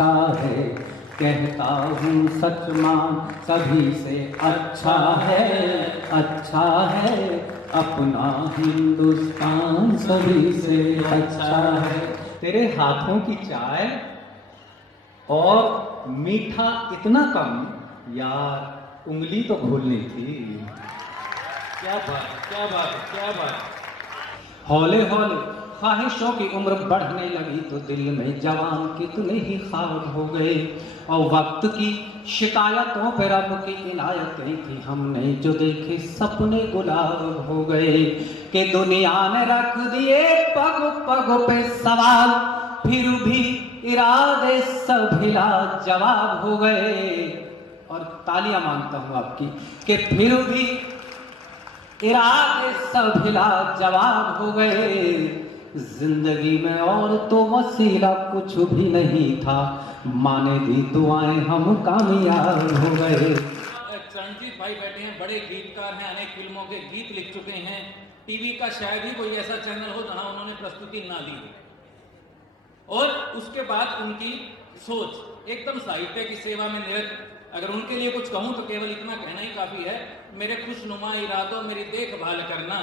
अच्छा है, कहता हूँ सच मान सभी से अच्छा है, अपना हिंदुस्तान सभी से अच्छा है। तेरे हाथों की चाय और मीठा इतना कम, यार उंगली तो घोलनी थी। क्या बात, क्या बात, क्या बात। हौले हौले ख्वाहिशों की उम्र बढ़ने लगी तो दिल में जवान कितने ही ख्वाब हो गए, और वक्त की शिकायतों पर रब की इनायतें थी, हमने जो देखे सपने गुलाब हो गए। कि दुनिया ने रख दिए पग पग पे सवाल, फिर भी इरादे सभी लाजवाब हो गए। और तालियां मांगता हूं आपकी कि फिर भी इरादे सभी लाजवाब हो गए। जिंदगी में और तो वसीला कुछ भी नहीं था, माने दी दुआएं हम कामयाब हो गए। चरणजीत भाई बैठे हैं, बड़े गीतकार हैं, अनेक फिल्मों के गीत लिख चुके हैं। टीवी का शायद ही कोई ऐसा चैनल हो जहां उन्होंने प्रस्तुति ना दी हो। और उसके बाद उनकी सोच एकदम साहित्य की सेवा में निरत। अगर उनके लिए कुछ कहूं तो केवल इतना कहना ही काफी है, मेरे खुशनुमा इरादों मेरी देखभाल करना,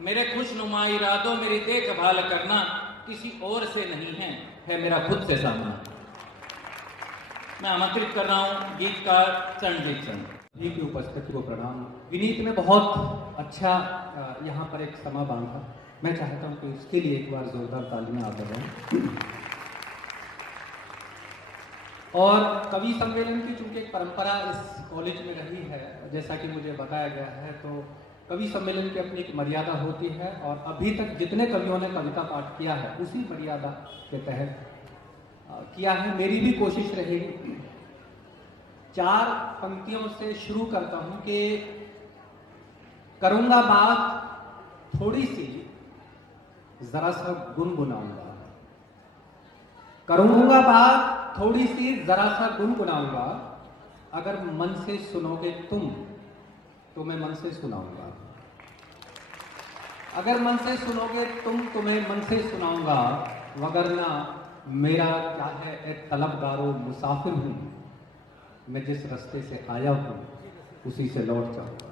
मेरे खुशनुमा इरादों मेरी देखभाल करना, किसी और से नहीं है मेरा खुद से सामना। मैं आमंत्रित कर रहा हूं गीतकार चरणजीत जी की उपस्थिति को प्रणाम। विनीत ने बहुत अच्छा यहाँ पर एक समा बांधा, मैं चाहता हूँ कि उसके लिए एक बार जोरदार तालियां आप बजाएं। और कवि सम्मेलन की चूंकि एक परंपरा इस कॉलेज में रही है, जैसा कि मुझे बताया गया है, तो कवि सम्मेलन की अपनी एक मर्यादा होती है, और अभी तक जितने कवियों ने कविता पाठ किया है उसी मर्यादा के तहत किया है। मेरी भी कोशिश रहेगी 4 पंक्तियों से शुरू करता हूं कि करूंगा बात थोड़ी सी, जरा सा गुनगुनाऊंगा, करूंगा बात थोड़ी सी जरा सा गुनगुनाऊंगा, अगर मन से सुनोगे तुम तो मैं मन से सुनाऊंगा, अगर मन से सुनोगे तुम तो मैं मन से सुनाऊंगा, वगरना मेरा क्या है एक तलबगारो मुसाफिर हूं, मैं जिस रास्ते से आया हूं उसी से लौट जाऊंगा,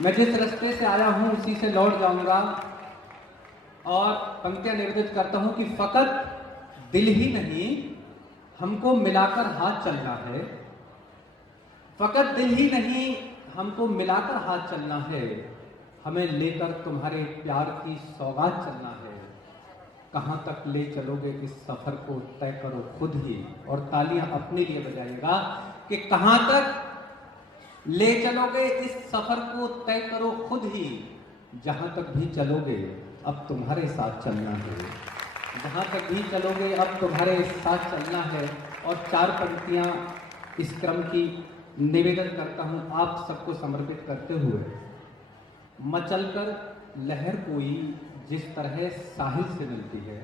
मैं जिस रास्ते से आया हूं उसी से लौट जाऊंगा। और पंक्तियां निर्दिष्ट करता हूं कि फकत दिल ही नहीं हमको मिलाकर हाथ चलना है, फकत दिल ही नहीं हमको मिलाकर हाथ चलना है, हमें लेकर तुम्हारे प्यार की सौगात चलना है, कहां तक ले चलोगे इस सफर को तय करो खुद ही। और तालियां अपने लिए बजाइएगा कि कहां तक ले चलोगे इस सफर को तय करो खुद ही, जहां तक भी चलोगे अब तुम्हारे साथ चलना है, जहां तक भी चलोगे अब तुम्हारे साथ चलना है। और 4 पंक्तियां इस क्रम की निवेदन करता हूं आप सबको समर्पित करते हुए। मचलकर लहर कोई जिस तरह साहिल से मिलती है,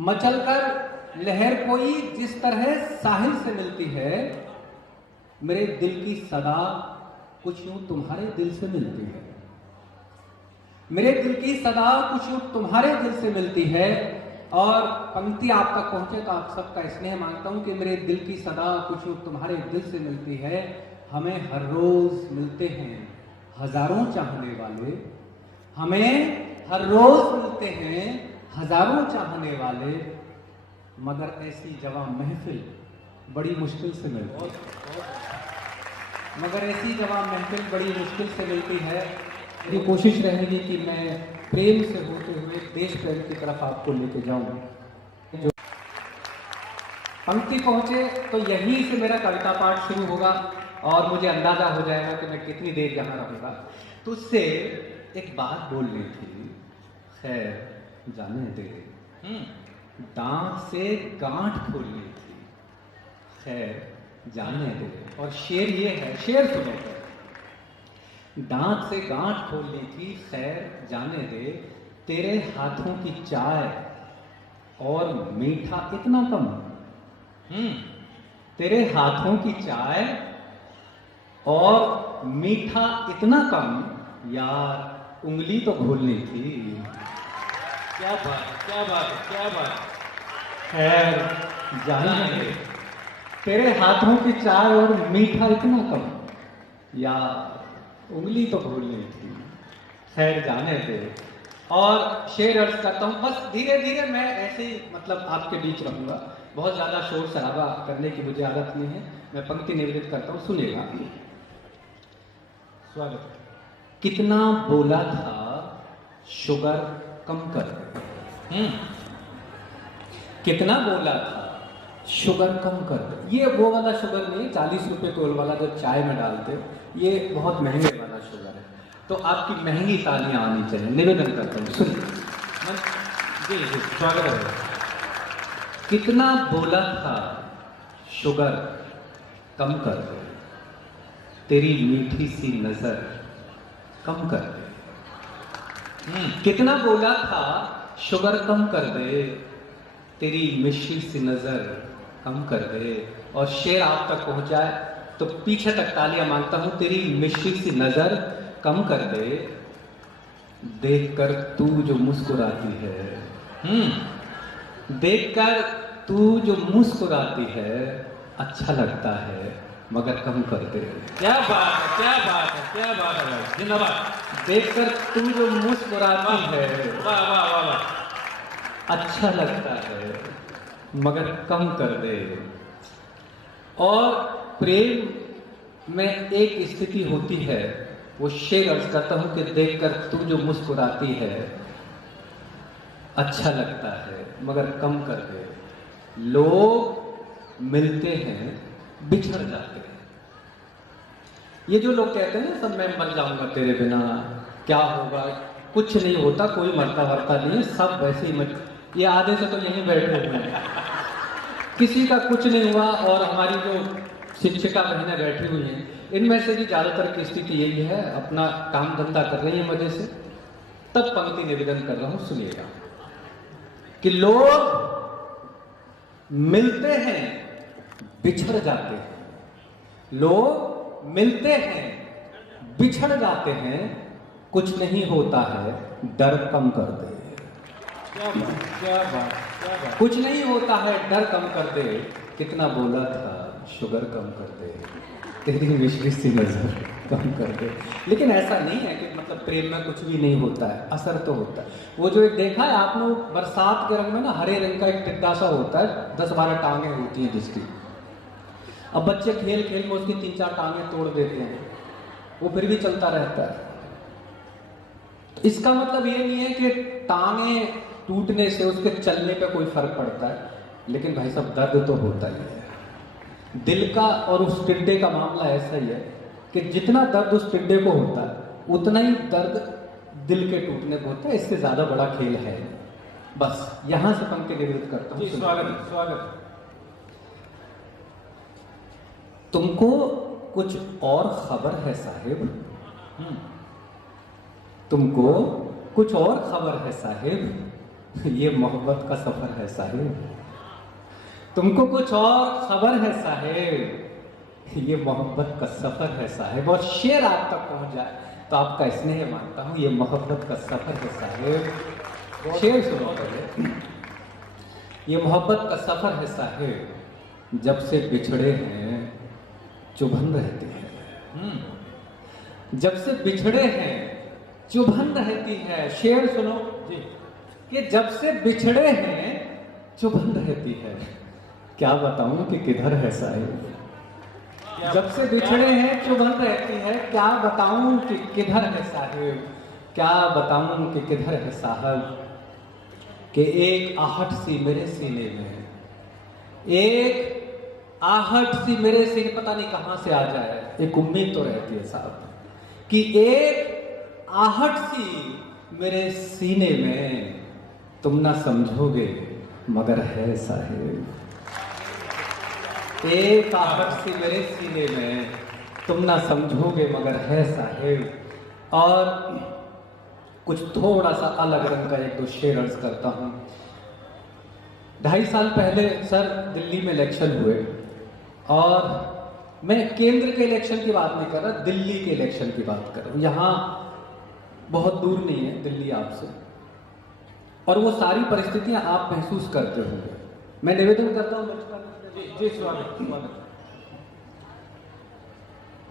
मचलकर लहर कोई जिस तरह साहिल से मिलती है, मेरे दिल की सदा कुछ यूं तुम्हारे दिल से मिलती है, मेरे दिल की सदा कुछ यूं तुम्हारे दिल से मिलती है। और पंक्ति आप तक पहुंचे तो आप सबका स्नेह मांगता हूं कि मेरे दिल की सदा कुछ यूं तुम्हारे दिल से मिलती है, हमें हर रोज मिलते हैं हजारों चाहने वाले, हमें हर रोज मिलते हैं हजारों चाहने वाले, मगर ऐसी जवां महफिल बड़ी मुश्किल से मिलती है, मगर ऐसी जवां महफिल बड़ी मुश्किल से मिलती है। मेरी कोशिश रहेगी कि मैं प्रेम से होते हुए देश प्रेम की तरफ आपको लेके जाऊं। जो पंक्ति पहुंचे तो यहीं से मेरा कविता पाठ शुरू होगा और मुझे अंदाजा हो जाएगा कि मैं कितनी देर यहां रहूंगा। तो उससे एक बात बोलनी थी, खैर जाने दे, दांत से गांठ खोलनी थी, खैर जाने दे। और शेर ये है, शेर सुनो, दांत से गांठ खोलनी थी खैर जाने दे, तेरे हाथों की चाय और मीठा इतना कम, तेरे हाथों की चाय और मीठा इतना कम, यार उंगली तो घोलनी थी। क्या बात है, क्या बात है, क्या बात है। खैर जाने दे, तेरे हाथों की चाय और मीठा इतना कम, या उंगली तो भूलनी थी। खैर जाने दे, और शेर अर्ज करता हूँ, बस धीरे धीरे मैं ऐसे ही मतलब आपके बीच रहूंगा, बहुत ज्यादा शोर शराबा करने की मुझे आदत नहीं है। मैं पंक्ति निवेदित करता हूँ, सुनिएगा। स्वागत है। कितना बोला था शुगर कम कर, कितना बोला था शुगर कम कर दे। ये वो वाला शुगर नहीं, 40 रुपए तोल वाला जो चाय में डालते, ये बहुत महंगे वाला शुगर है। तो आपकी महंगी तालियां आनी चाहिए, निवेदन करता हूँ, सुनिए। जी जी, स्वागत है। कितना बोला था शुगर कम कर दे, तेरी मीठी सी नजर कम कर दे। कितना बोला था शुगर कम कर दे, तेरी मिश्री सी नजर कम कर दे। और शेर आप तक पहुंचाए तो पीछे तक तालियां मांगता हूं। तेरी मिश्री सी नजर कम कर दे, देखकर तू जो मुस्कुराती है, देखकर तू जो मुस्कुराती है, अच्छा लगता है मगर कम कर दे। क्या बात है, क्या बात है, क्या बात है भाई, जिंदाबाद। देखकर तू जो मुस्कुराती है, वाह वाह वाह वाह। अच्छा लगता है मगर कम कर दे। और प्रेम में एक स्थिति होती है, वो शेर अर्ज करता हूं कि देखकर तू जो मुस्कुराती है, अच्छा लगता है मगर कम कर दे। लोग मिलते हैं, बिछड़ जाते हैं। ये जो लोग कहते हैं ना, सब मैं मर जाऊंगा तेरे बिना, क्या होगा, कुछ नहीं होता, कोई मरता वरता नहीं है, सब वैसे ही मर। ये आधे से तो यहीं बैठे हुए हैं, किसी का कुछ नहीं हुआ। और हमारी जो शिक्षिका बहनें बैठी हुई हैं, इनमें से भी ज्यादातर की स्थिति यही है, अपना काम धंधा कर रही है मजे से। तब पंक्ति निवेदन कर रहा हूं, सुनिएगा कि लोग मिलते हैं, बिछड़ जाते हैं। लोग मिलते हैं, बिछड़ जाते हैं, कुछ नहीं होता है, डर कम कर दे। क्या बात, क्या बात, क्या बात। कुछ नहीं होता है, डर कम कर दे। कितना बोला था शुगर कम कर दे, तेरी मिश्री सी नजर कम कर दे। लेकिन ऐसा नहीं है कि मतलब प्रेम में कुछ भी नहीं होता है, असर तो होता है। वो जो एक देखा है आपने, बरसात के रंग में ना हरे रंग का एक टिड्डा सा होता है, 10-12 टांगे होती हैं जिसकी। अब बच्चे खेल खेल में उसकी 3-4 टांगे तोड़ देते हैं, वो फिर भी चलता रहता है। तो इसका मतलब ये नहीं है कि टांगे टूटने से उसके चलने पे कोई फर्क पड़ता है, लेकिन भाई साहब दर्द तो होता ही है। दिल का और उस टिड्डे का मामला ऐसा ही है कि जितना दर्द उस टिड्डे को होता है, उतना ही दर्द दिल के टूटने को होता है। इससे ज्यादा बड़ा खेल है। बस यहां से पंक्ति निवेदित करता जी, हूं। स्वागत, स्वागत। तुमको कुछ और खबर है साहिब, तुमको कुछ और खबर है साहिब, ये मोहब्बत का सफर है साहिब। तुमको कुछ और खबर है साहिब, ये मोहब्बत का सफर है साहिब। और शेर आप तक पहुंच जाए तो आपका स्नेह मानता हूं, ये मोहब्बत का सफर है साहिब। शेर सुनो पहले। ये मोहब्बत का सफर है साहिब, जब से बिछड़े हैं चुभन रहती है। जब से बिछड़े हैं चुभन रहती है। शेर सुनो जी। कि जब से बिछड़े हैं चुभन रहती है। क्या बताऊं कि किधर है साहिब, जब से बिछड़े हैं चुभन रहती है। क्या बताऊं कि किधर है साहिब, क्या बताऊं कि किधर है साहब। कि एक आहट सी मेरे सीने में, एक आहट सी मेरे सीने, पता नहीं कहां से आ जाए, एक उम्मीद तो रहती है साहब कि एक आहट सी मेरे सीने में, तुम ना समझोगे मगर है साहिब। एक आहट सी मेरे सीने में, तुम ना समझोगे मगर है साहिब। और कुछ थोड़ा सा अलग रंग का एक दो शेर अर्ज करता हूं। 2.5 साल पहले सर दिल्ली में इलेक्शन हुए, और मैं केंद्र के इलेक्शन की बात नहीं कर रहा, दिल्ली के इलेक्शन की बात कर रहा हूं। यहां बहुत दूर नहीं है दिल्ली आपसे। और वो सारी परिस्थितियां आप महसूस करते होंगे। मैं निवेदन करता हूं जी स्वागत।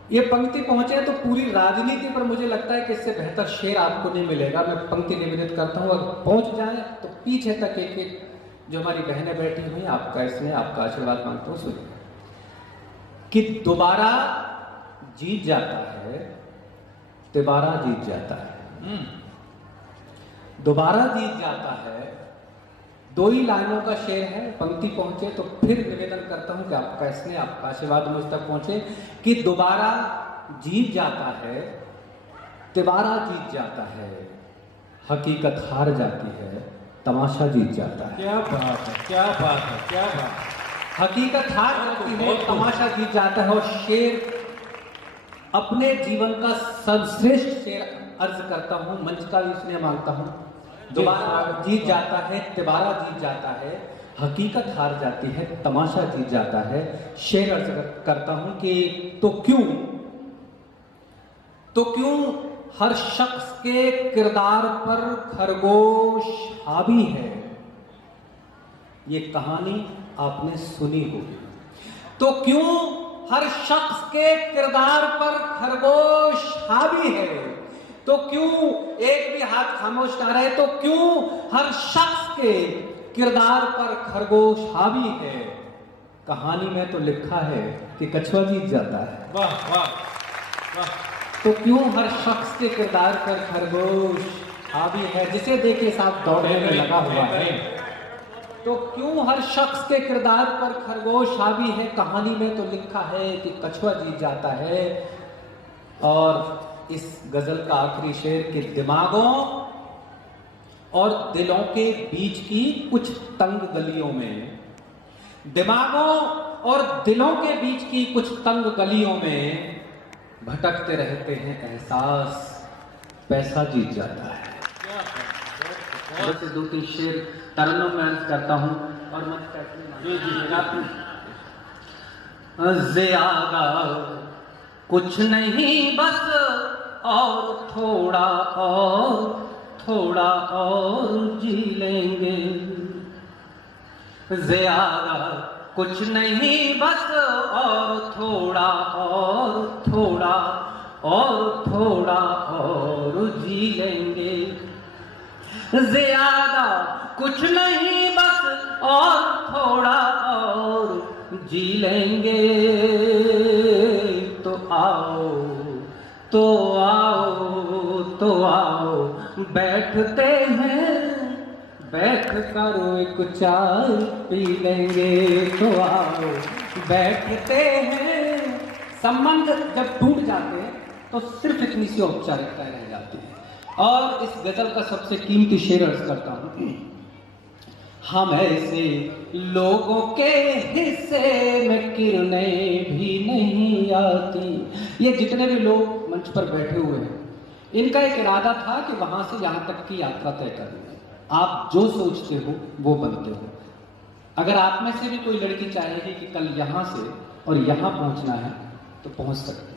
ये पंक्ति पहुंचे तो पूरी राजनीति पर मुझे लगता है कि इससे बेहतर शेर आपको नहीं मिलेगा। मैं पंक्ति निवेदित करता हूं, अगर पहुंच जाए तो पीछे तक एक एक जो हमारी बहनें बैठी हुई, आपका इसमें आपका आशीर्वाद मांगता हूं। सुनिए कि दोबारा जीत जाता है, तिबारा जीत जाता है। दोबारा जीत जाता है, दो ही लाइनों का शेर है। पंक्ति पहुंचे तो फिर निवेदन करता हूं कि आपका इसमें आपका आशीर्वाद मुझ तक पहुंचे कि दोबारा जीत जाता है, तिबारा जीत जाता है, हकीकत हार जाती है, तमाशा जीत जाता है। क्या बात है, क्या बात है, क्या बात है। हकीकत हार जाती है, तमाशा जीत जाता है। और शेर अपने जीवन का सर्वश्रेष्ठ शेर अर्ज करता हूं, मंच का भी इसलिए मांगता हूं। दोबारा जीत जाता है, तिबारा जीत जाता है, हकीकत हार जाती है, तमाशा जीत जाता है। शेर अर्ज करता हूं कि तो क्यों हर शख्स के किरदार पर खरगोश हावी है। ये कहानी आपने सुनी होगी। तो क्यों हर शख्स के किरदार पर खरगोश हावी है। तो क्यों एक भी हाथ खामोश ना रहे। तो क्यों हर शख्स के किरदार पर खरगोश हावी है। कहानी में तो लिखा है कि कछुआ जीत जाता है। वाह वाह वाह। तो क्यों हर शख्स के किरदार पर खरगोश हावी है। जिसे देखे साथ दौड़ने में लगा हुआ है। तो क्यों हर शख्स के किरदार पर खरगोश हावी है। कहानी में तो लिखा है कि कछुआ जीत जाता है। और इस गजल का आखिरी शेर के दिमागों और दिलों के बीच की कुछ तंग गलियों में, दिमागों और दिलों के बीच की कुछ तंग गलियों में भटकते रहते हैं एहसास, पैसा जीत जाता है। दो तीन शेर तरन्नुम में अर्ज करता हूं और ज़्यादा कुछ नहीं बस और थोड़ा और जी लेंगे। ज़्यादा कुछ नहीं बस और थोड़ा और जी लेंगे। ज़्यादा कुछ नहीं बस और थोड़ा और जी लेंगे। तो आओ बैठते हैं, बैठ कर एक चाय पी लेंगे। तो आओ बैठते हैं। संबंध जब टूट जाते हैं तो सिर्फ इतनी सी औपचारिकताएं रह जाती है। और इस गजल का सबसे कीमती शेर अर्ज करता हूं। हम ऐसे लोगों के हिस्से में किरणें भी नहीं आती। ये जितने भी लोग मंच पर बैठे हुए हैं, इनका एक इरादा था कि वहां से यहां तक की यात्रा तय करनी है। आप जो सोचते हो वो बनते हो। अगर आप में से भी कोई लड़की चाहेगी कि कल यहां से और यहां पहुंचना है तो पहुंच सकते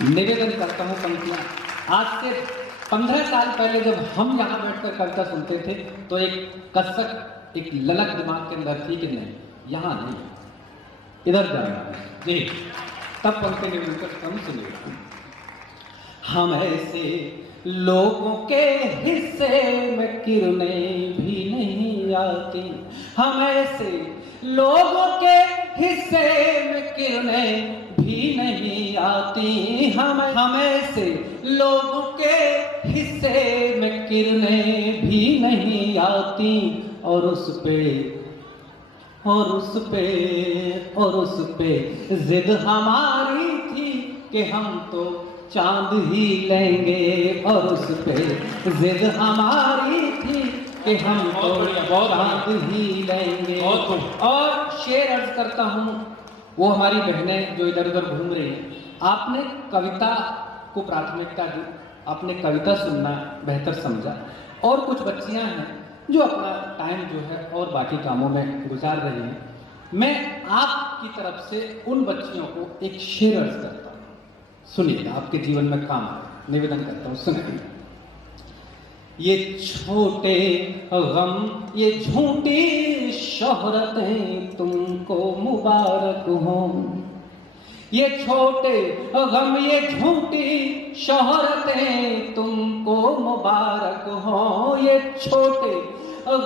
हैं। निवेदन करता हूं पंक्तियां आज से 15 साल पहले जब हम यहां बैठकर कविता सुनते थे तो एक कसक, एक ललक दिमाग के अंदर थी कि नहीं, यहां नहीं, इधर जाना है जी। तब पंक्ति निवेदन करता हूं, सुनिए। हम ऐसे लोगों के हिस्से में किरणें भी नहीं आती। हम ऐसे लोगों के हिस्से में किरणें भी नहीं आती। हम ऐसे लोगों के हिस्से में किरणें भी नहीं आती। और उस पे जिद हमारी थी कि हम तो चांद ही लेंगे। और उस पे जिद हमारी थी कि हम तो चांद ही लेंगे। और शेर अर्ज करता हूं, वो हमारी बहनें जो इधर उधर घूम रही हैं, आपने कविता को प्राथमिकता दी, आपने कविता सुनना बेहतर समझा। और कुछ बच्चियां हैं जो अपना टाइम जो है और बाकी कामों में गुजार रही हैं। मैं आपकी तरफ से उन बच्चियों को एक शेर अर्ज करता हूं, सुनिएगा, आपके जीवन में काम आए। निवेदन करता हूं, सुनिए। ये छोटे गम ये झूठी शोहरतें तुमको मुबारक हो। ये छोटे गम ये झूठी शोहरतें तुमको मुबारक हो। ये छोटे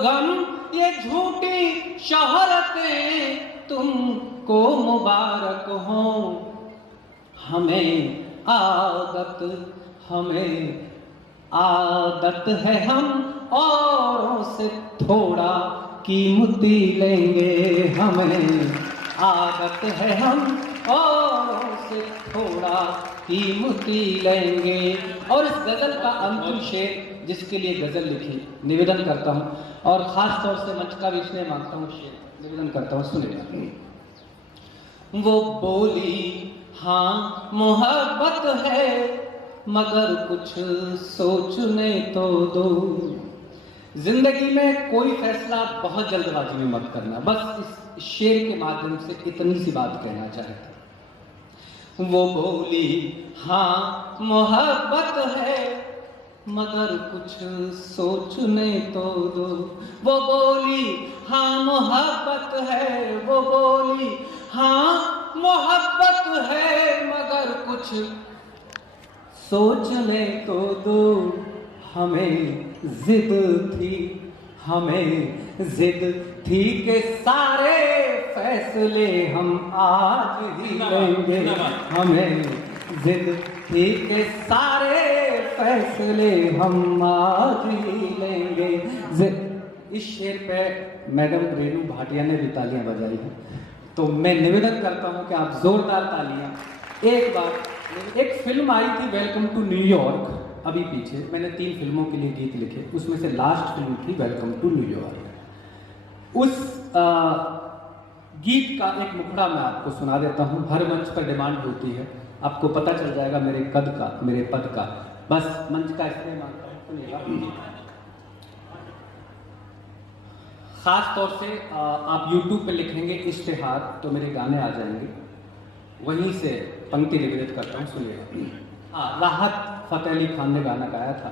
गम ये झूठी शोहरतें तुमको मुबारक हो। हमें आदत है हम औरों से थोड़ा कीमती लेंगे। हमें आदत है हम औरों से थोड़ा कीमती लेंगे। और इस गजल का अंतिम शेर जिसके लिए गजल लिखी निवेदन करता हूँ और खास तौर से मंच का भी इसलिए मांगता हूँ, शेर निवेदन करता हूँ, सुनिएगा। वो बोली हाँ मोहब्बत है मगर कुछ सोचने तो दो। जिंदगी में कोई फैसला बहुत जल्दबाजी में मत करना। बस इस शेर के माध्यम से इतनी सी बात कहना चाहता। वो बोली हाँ मोहब्बत है मगर कुछ सोचने तो दो। वो बोली हाँ मोहब्बत है, वो बोली हाँ मोहब्बत है मगर कुछ सोचने तो दो। हमें जिद थी कि सारे फैसले हम आज ही लेंगे। हमें जिद थी कि सारे फैसले हम आज ही लेंगे। इस शेर पे मैडम रेणु भाटिया ने भी तालियां बजाई हैं, तो मैं निवेदन करता हूं कि आप जोरदार तालियां। एक बार एक फिल्म आई थी वेलकम टू न्यूयॉर्क, अभी पीछे मैंने 3 फिल्मों के लिए गीत लिखे, उसमें से लास्ट फिल्म थी वेलकम टू न्यूयॉर्क। उस गीत का एक मुखड़ा मैं आपको सुना देता हूँ। हर मंच पर डिमांड होती है, आपको पता चल जाएगा मेरे कद का, मेरे पद का। बस मंच का इसलिए मांगता हूँ, सुनिएगा। खास तौर से आप YouTube पे लिखेंगे इश्तिहार तो मेरे गाने आ जाएंगे, वहीं से पंक्ति निवेदित करता हूँ, सुनिएगा। हाँ, राहत फतेह अली खान ने गाना गाया था,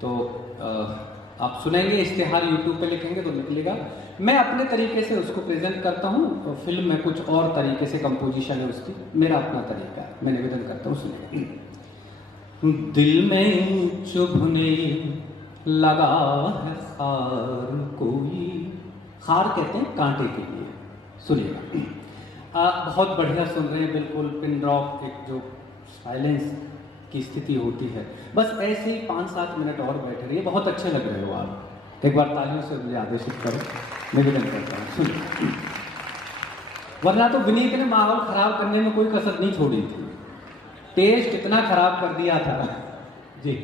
तो आप सुनेंगे। इश्तिहार YouTube पे लिखेंगे तो निकलेगा। मैं अपने तरीके से उसको प्रेजेंट करता हूँ, तो फिल्म में कुछ और तरीके से कंपोजिशन है उसकी, मेरा अपना तरीका है, मैं निवेदन करता हूँ, सुनिएगा। दिल में चुभने लगा है खार कोई, खार कहते हैं कांटे के लिए, सुनिएगा। बहुत बढ़िया सुन रहे हैं, बिल्कुल पिन ड्रॉप, एक जो साइलेंस की स्थिति होती है। बस ऐसे ही 5-7 मिनट और बैठे रहिए, बहुत अच्छे लग रहे हो आप। एक बार तालियों से मुझे आदेशित करो, निवेदन करता हूँ, सुनिए। वरना तो विनीत ने माहौल खराब करने में कोई कसर नहीं छोड़ी थी, टेस्ट इतना खराब कर दिया था जी,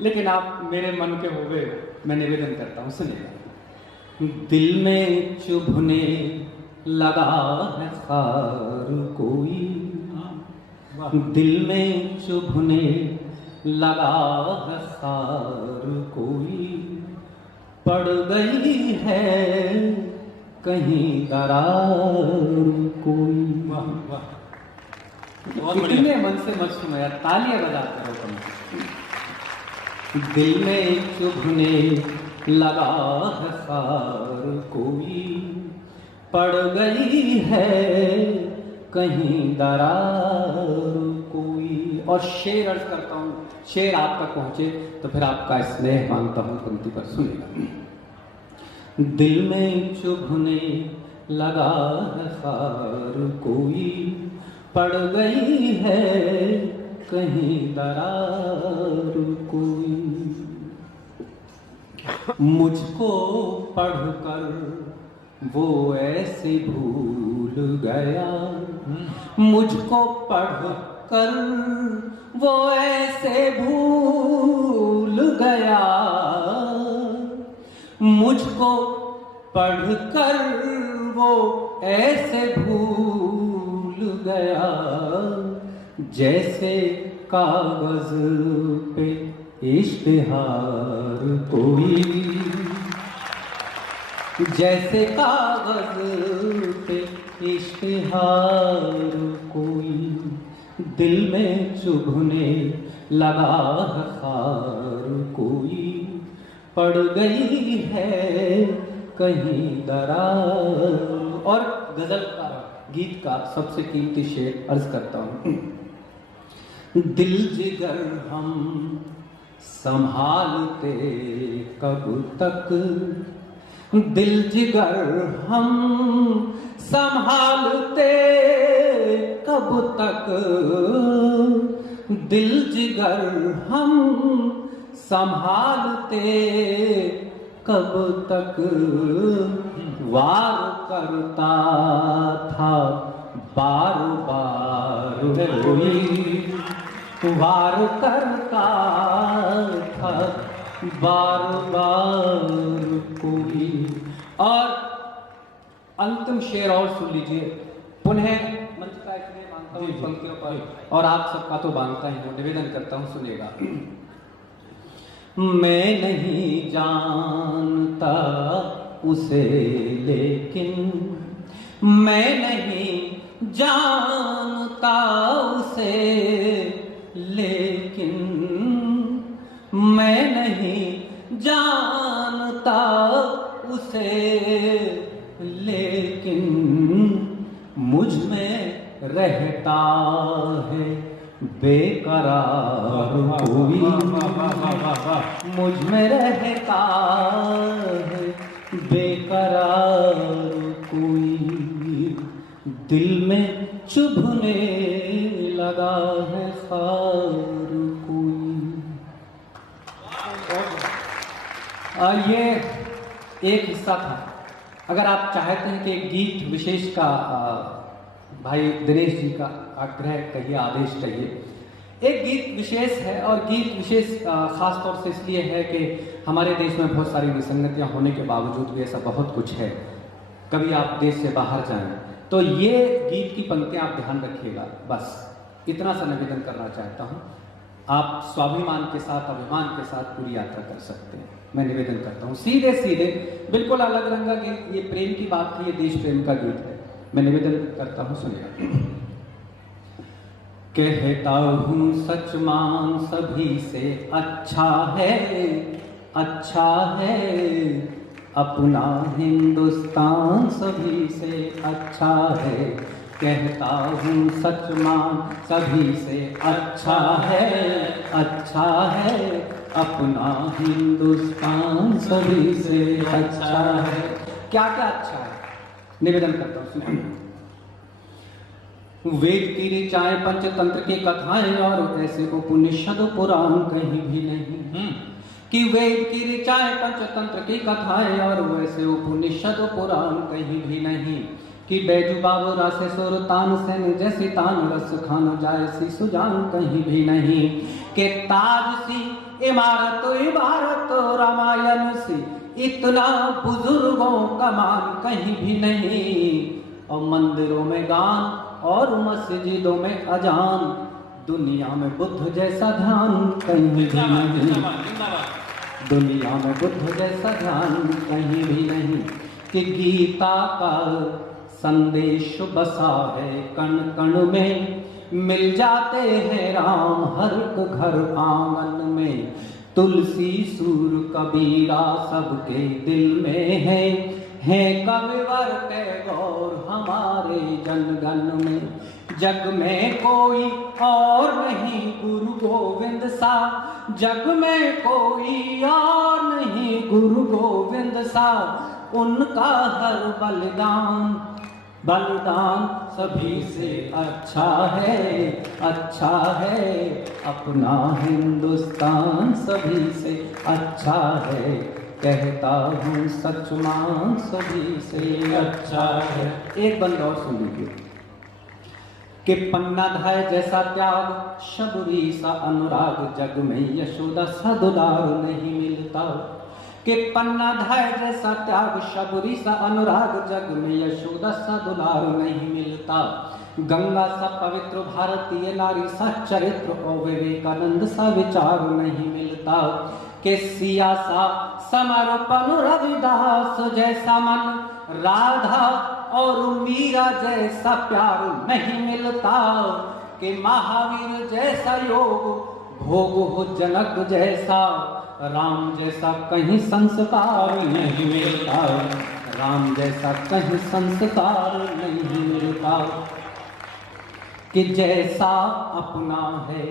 लेकिन आप मेरे मन के हो गए। मैं निवेदन करता हूँ, सुनिएगा। दिल में चुभने लगा है खार कोई, दिल में चुभने लगा है खार कोई, पड़ गई है कहीं दरार कोई। वाह वाह, कितने मन से मत सुनो यार, तालियां बजाते रहो तुम। दिल में चुभने लगा है खार कोई, पड़ गई है कहीं दरार कोई। और शेर अर्ज करता हूँ, शेर आप तक पहुंचे तो फिर आपका स्नेह मांगता हूँ, पंक्ति पर सुनिएगा। दिल में चुभने लगा है खार कोई, पड़ गई है कहीं दरार कोई। मुझको पढ़कर वो ऐसे भूल गया, मुझको पढ़कर वो ऐसे भूल गया, मुझको पढ़कर वो ऐसे भूल गया, जैसे कागज पे इश्तिहार कोई, जैसे कागज पे इश्तिहार कोई, दिल में चुभने लगा है खार कोई, पड़ गई है कहीं दरार। और गजल का, गीत का सबसे कीमती शेर अर्ज करता हूं। दिल जिगर हम संभालते कब तक, दिल जिगर हम संभालते कब तक, दिल जिगर हम संभालते कब तक, वार करता था बार बार कोई, वार करता था बार बार कोई। और अंतिम शेर और सुन लीजिए। पुनः मंच का इसलिए मांगता हूँ पंक्तियों पर, और आप सबका तो मांगता ही हूँ, निवेदन करता हूँ, सुनेगा। मैं नहीं जानता उसे लेकिन, मैं नहीं जानता उसे लेकिन, मैं नहीं जानता उसे लेकिन, मुझ में रहता है बेकरार कोई, मुझ में रहता है बेकरार कोई, दिल में चुभने लगा है खार कोई। ये एक हिस्सा था। अगर आप चाहते हैं कि एक गीत विशेष का भाई दिनेश जी का आग्रह कहिए, आदेश कहिए, एक गीत विशेष है। और गीत विशेष खास तौर से इसलिए है कि हमारे देश में बहुत सारी विसंगतियां होने के बावजूद भी ऐसा बहुत कुछ है। कभी आप देश से बाहर जाएं तो ये गीत की पंक्तियां आप ध्यान रखिएगा। बस इतना सा निवेदन करना चाहता हूं। आप स्वाभिमान के साथ, अभिमान के साथ पूरी यात्रा कर सकते हैं। मैं निवेदन करता हूं सीधे सीधे, बिल्कुल अलग रंग का गीत। ये प्रेम की बात थी, ये देश प्रेम का गीत है। मैं निवेदन करता हूं, सुनिएगा। कहता हूं सच मान सभी से अच्छा है, अच्छा है अपना हिंदुस्तान सभी से अच्छा है। कहता हूं सच मान सभी से अच्छा है, अच्छा है अपना हिंदुस्तान सभी से अच्छा है। क्या क्या अच्छा है, निवेदन करता हूं, सुनिए। वेद की ऋचाएं, पंचतंत्र की कथाएं और ऐसे उपनिषद पुराण कहीं भी नहीं। कि वेद की ऋचाएं, पंचतंत्र की कथाएं और वैसे उपनिषद पुराण कहीं भी नहीं। कि बैजू बाबू रासे सुर तान सेन जैसी तान रस खान जाए सी सुजान कहीं भी नहीं। के ताज सी इमारत इबारत रामायण सी इतना बुजुर्गों का मान कहीं भी नहीं। और मंदिरों में गान और मस्जिदों में अजान, दुनिया में बुद्ध जैसा ध्यान कहीं भी नहीं। दुनिया में बुद्ध जैसा ध्यान कहीं भी नहीं। कि गीता का संदेश बसा है कण कण में, मिल जाते हैं राम हर एक घर आंगन में। तुलसी सूर कबीरा सबके दिल में है कविवर टैगोर हमारे जनगण में। जग में कोई और नहीं गुरु गोविंद सा, जग में कोई और नहीं गुरु गोविंद सा। उनका हर बलिदान बलिदान सभी से अच्छा है, अच्छा है अपना हिंदुस्तान सभी से अच्छा है। कहता हूँ सच मान सभी से अच्छा है। एक बंद और सुन लीजिए। कि पन्ना धाय जैसा त्याग, शबरी सा अनुराग, जग में यशोदा सा दुलार नहीं मिलता। कि पन्ना धाय जैसा त्याग, शबरी सा अनुराग, जग में यशोदा सा दुलार नहीं मिलता। गंगा सा पवित्र भारतीय नारी सा चरित्र और विवेकानंद सा विचार नहीं मिलता। कि सिया सा समर्पण रविदास जैसा मन, राधा और मीरा जैसा प्यार नहीं मिलता। कि महावीर जैसा योग भोग हो जनक जैसा, राम जैसा कहीं संस्कार नहीं मिलता, राम जैसा कहीं संस्कार नहीं मिलता। कि जैसा अपना है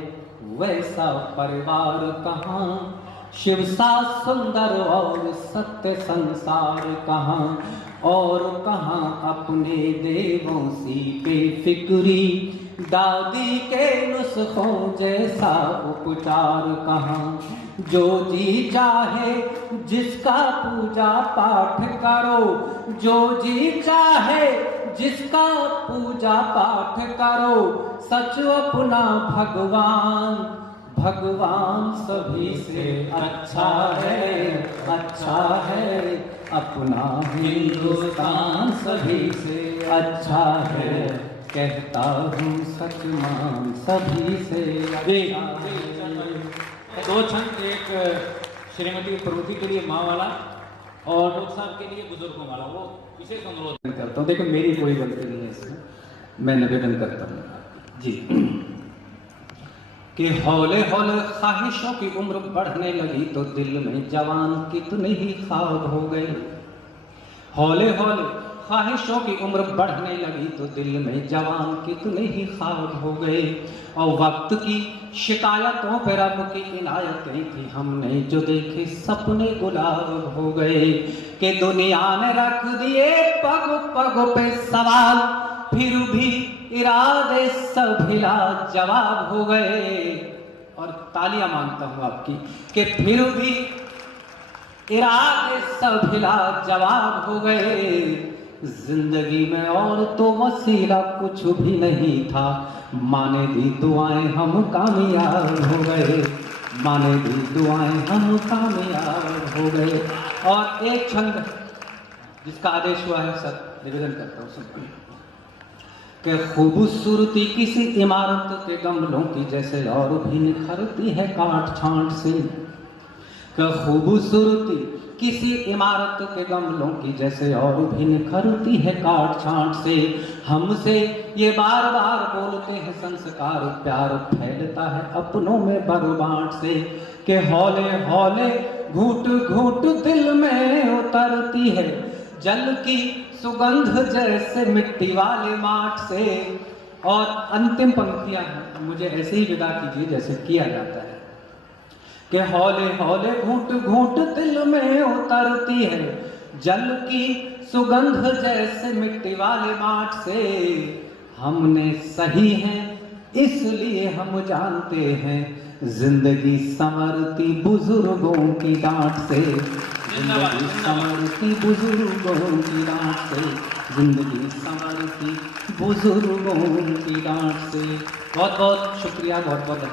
वैसा परिवार कहाँ, शिव सा सुंदर और सत्य संसार कहाँ, और कहाँ अपने देवों सी बेफिक्री, दादी के नुस्खों जैसा उपचार कहाँ। जो जी चाहे जिसका पूजा पाठ करो, जो जी चाहे जिसका पूजा पाठ करो, सच अपना भगवान, भगवान सभी से अच्छा है, अच्छा है अपना हिंदुस्तान सभी से अच्छा है, कहता हूँ सच मान सभी से अच्छा है। दो छंद, एक श्रीमती प्रवृत्ति के लिए माँ वाला और डॉक्टर साहब के लिए बुजुर्गों वाला, वो विशेष अनुरोध करता हूँ। देखो मेरी कोई गलती नहीं है इसमें, मैं निवेदन करता हूँ जी। कि हौले हौले ख्वाहिशों की उम्र बढ़ने लगी तो दिल में जवान कितने ही ख्वाब हो गए। हौले हौले ख्वाहिशों की उम्र बढ़ने लगी तो दिल में जवान कितने ही ख्वाब हो गए। और वक्त की शिकायतों पर रब की इनायतें थी, हमने जो देखे सपने गुलाब हो गए। कि दुनिया ने रख दिए पग पग पे सवाल, फिर भी इरादे सभी लाजवाब हो गए। और तालियां मांगता हूं आपकी कि फिर भी इरादे सभी लाजवाब हो गए। जिंदगी में और तो वसीला कुछ भी नहीं था, माने दी दुआएं हम कामयाब हो गए, माने दी दुआएं हम कामयाब हो गए। और एक छंद जिसका आदेश हुआ है सर, निवेदन करता हूँ सबको कि खूबसूरती किसी इमारत के गमलों की जैसे और भी निखरती है काट छांट से। कि खूबसूरती किसी इमारत के गमलों की जैसे और भी निखरती है काट छांट से। हमसे ये बार बार बोलते हैं संस्कार, प्यार फैलता है अपनों में बरबांट से। कि हौले हौले घूट घूट दिल में उतरती है, जल की सुगंध जैसे मिट्टी वाले माठ से। और अंतिम पंक्तियां हैं, मुझे ऐसे ही विदा कीजिए जैसे किया जाता है। कि हौले हौले घूट घूट दिल में उतरती है, जल की सुगंध जैसे मिट्टी वाले माठ से। हमने सही है इसलिए हम जानते हैं, जिंदगी संवरती बुजुर्गों की डांट से, जिंदगी संवरती बुजुर्गों की डांट से, जिंदगी संवरती बुजुर्गों की डांट से। बहुत बहुत शुक्रिया, बहुत बहुत धन्यवाद।